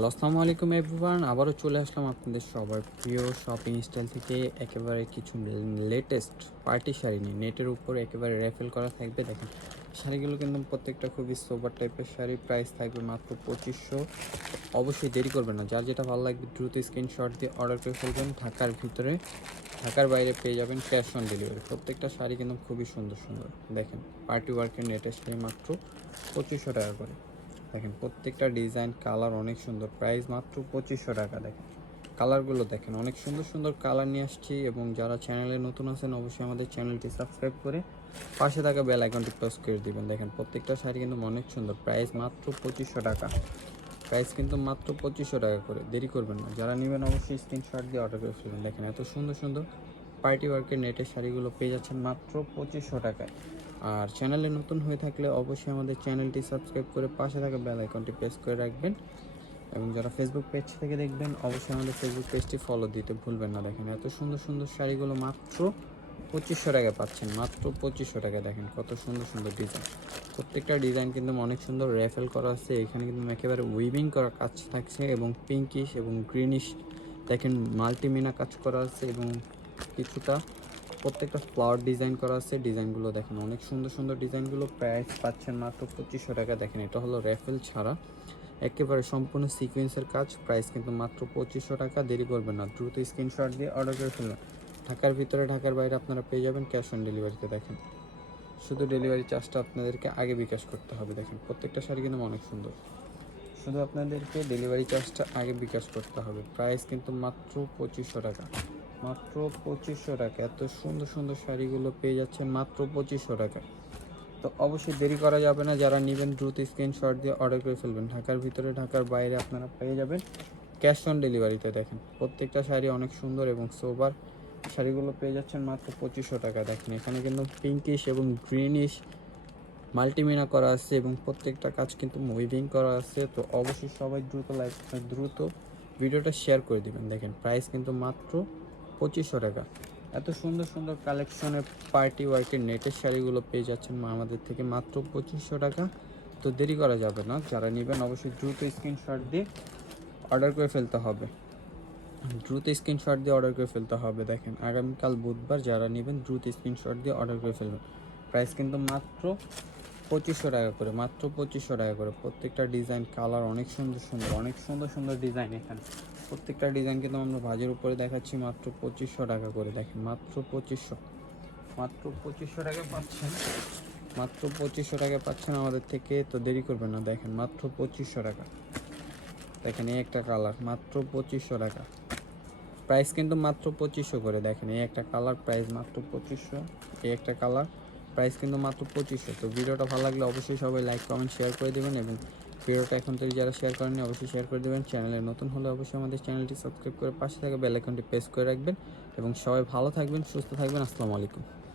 Hello, আসসালামু আলাইকুম everyone. আবারও চলে আসলাম আপনাদের সবার প্রিয় শপিং স্টাইল থেকে একেবারে কিছু লেটেস্ট পার্টি শাড়ি নিয়ে। নেটের উপর একেবারে রেফেল করা থাকবে। দেখেন শাড়িগুলো কিন্তু প্রত্যেকটা খুবই সোবার টাইপের শাড়ি। প্রাইস থাকবে মাত্র 2500। অবশ্যই দেরি করবেন না, যার যেটা ভালো লাগবে দ্রুত স্ক্রিনশট দিয়ে অর্ডার করে ফেলবেন। ঢাকার ভিতরে, ঢাকার বাইরে পেয়ে যাবেন ক্যাশ অন ডেলিভারি। প্রত্যেকটা শাড়ি কিন্তু খুবই সুন্দর সুন্দর। দেখেন পার্টি ওয়ার্কের নেটের শাড়ি মাত্র 2500 টাকা করে। দেখেন প্রত্যেকটা ডিজাইন কালার অনেক সুন্দর। প্রাইস মাত্র 2500 টাকা। দেখেন কালারগুলো দেখেন, অনেক সুন্দর সুন্দর কালার নিয়ে আসছি। এবং যারা চ্যানেলে নতুন আছেন অবশ্যই আমাদের চ্যানেলটি সাবস্ক্রাইব করে পাশে থাকা বেল আইকনটি প্রেস করে দিবেন। দেখেন প্রত্যেকটা শাড়ি কিন্তু অনেক সুন্দর। প্রাইস মাত্র 2500 টাকা। প্রাইস কিন্তু মাত্র 2500 টাকা করে। দেরি করবেন না, যারা নেবেন অবশ্যই স্ক্রিনশট দিয়ে অর্ডার করে ফেলবেন। দেখেন এত সুন্দর সুন্দর পার্টি ওয়ার্কের নেটের শাড়িগুলো পেয়ে যাচ্ছেন মাত্র 2500 টাকায়। আর চ্যানেলে নতুন হয়ে থাকলে অবশ্যই আমাদের চ্যানেলটি সাবস্ক্রাইব করে পাশে থাকা বেল আইকনটি প্রেস করে রাখবেন। এবং যারা ফেসবুক পেজ থেকে দেখবেন অবশ্যই আমাদের ফেসবুক পেজটি ফলো দিতে ভুলবেন না। দেখেন এত সুন্দর সুন্দর শাড়িগুলো মাত্র 2500 টাকা পাচ্ছেন। মাত্র 2500 টাকা। দেখেন কত সুন্দর সুন্দর ডিজাইন। প্রত্যেকটা ডিজাইন কিন্তু অনেক সুন্দর রেফেল করা আছে। এখানে কিন্তু একেবারে উইভিং করা কাজ থাকছে এবং পিঙ্কিশ এবং গ্রিনিশ দেখেন মাল্টিমিনা কাজ করা আছে এবং কিছুটা প্রত্যেকটা ফ্লাওয়ার ডিজাইন করা আছে। ডিজাইনগুলো দেখেন অনেক সুন্দর সুন্দর ডিজাইনগুলো। প্রাইস পাচ্ছেন মাত্র 2500 টাকা। দেখেন এটা হলো রেফেল ছাড়া একেবারে সম্পূর্ণ সিকোয়েন্সের কাজ। প্রাইস কিন্তু মাত্র 2500 টাকা। দেরি করবেন না, দ্রুত স্ক্রিনশট দিয়ে অর্ডার করে ফেলুন। ঢাকার ভিতরে, ঢাকার বাইরে আপনারা পেয়ে যাবেন ক্যাশ অন ডেলিভারিতে। দেখেন শুধু ডেলিভারি চার্জটা আপনাদেরকে আগে বিকাশ করতে হবে। দেখেন প্রত্যেকটা শাড়ি কিন্তু অনেক সুন্দর, শুধু আপনাদেরকে ডেলিভারি চার্জটা আগে বিকাশ করতে হবে। প্রাইস কিন্তু মাত্র 2500 টাকা। মাত্র 2500 টাকা। এত সুন্দর সুন্দর শাড়িগুলো পেয়ে যাচ্ছেন মাত্র 2500 টাকা। তো অবশ্যই দেরি করা যাবে না, যারা নেবেন দ্রুত স্ক্রিনশট দিয়ে অর্ডার করে ফেলবেন। ঢাকার ভিতরে, ঢাকার বাইরে আপনারা পেয়ে যাবেন ক্যাশ অন ডেলিভারিতে। দেখেন প্রত্যেকটা শাড়ি অনেক সুন্দর এবং সোবার। শাড়িগুলো পেয়ে যাচ্ছেন মাত্র 2500 টাকা। দেখেন এখানে কিন্তু পিঙ্কিশ এবং গ্রিনিশ মাল্টিমিনা করা আছে এবং প্রত্যেকটা কাজ কিন্তু মুভিং করা আছে। তো অবশ্যই সবাই দ্রুত ভিডিওটা শেয়ার করে দিবেন। দেখেন প্রাইস কিন্তু মাত্র 2500 টাকা। এত সুন্দর সুন্দর কালেকশনের পার্টি ওয়ার্কের নেটের শাড়িগুলো পেয়ে যাচ্ছেন আমাদের থেকে মাত্র 2500 টাকা। তো দেরি করা যাবে না, যারা নেবেন অবশ্যই দ্রুত স্ক্রিনশট দিয়ে অর্ডার করে ফেলতে হবে। দ্রুত স্ক্রিনশট দিয়ে অর্ডার করে ফেলতে হবে। দেখেন আগামীকাল বুধবার, যারা নেবেন দ্রুত স্ক্রিনশট দিয়ে অর্ডার করে ফেলবেন। প্রাইস কিন্তু মাত্র 2500 টাকা করে। মাত্র 2500 টাকা করে। প্রত্যেকটা ডিজাইন কালার অনেক সুন্দর সুন্দর, অনেক সুন্দর সুন্দর ডিজাইন। এখানে প্রত্যেকটা ডিজাইন কিন্তু আমরা ভাজের উপরে দেখাচ্ছি মাত্র 2500 টাকা করে। দেখেন মাত্র 2500, মাত্র 2500 টাকা পাচ্ছেন। মাত্র 2500 টাকা পাচ্ছেন আমাদের থেকে। তো দেরি করবেন না, দেখেন মাত্র 2500 টাকা। দেখেন এই একটা কালার মাত্র 2500 টাকা। প্রাইস কিন্তু মাত্র 2500 করে। দেখেন এই একটা কালার, প্রাইস মাত্র 2500। এই একটা কালার, প্রাইস কিন্তু মাত্র 2500। তো ভিডিওটা ভালো লাগলে অবশ্যই সবাই লাইক কমেন্ট শেয়ার করে দেবেন এবং ভিডিওটা এখন থেকে যারা শেয়ার করেননি অবশ্যই শেয়ার করে দেবেন। চ্যানেলে নতুন হলে অবশ্যই আমাদের চ্যানেলটি সাবস্ক্রাইব করে পাশে থাকা বেল আইকনটি প্রেস করে রাখবেন। এবং সবাই ভালো থাকবেন, সুস্থ থাকবেন। আসসালামু আলাইকুম।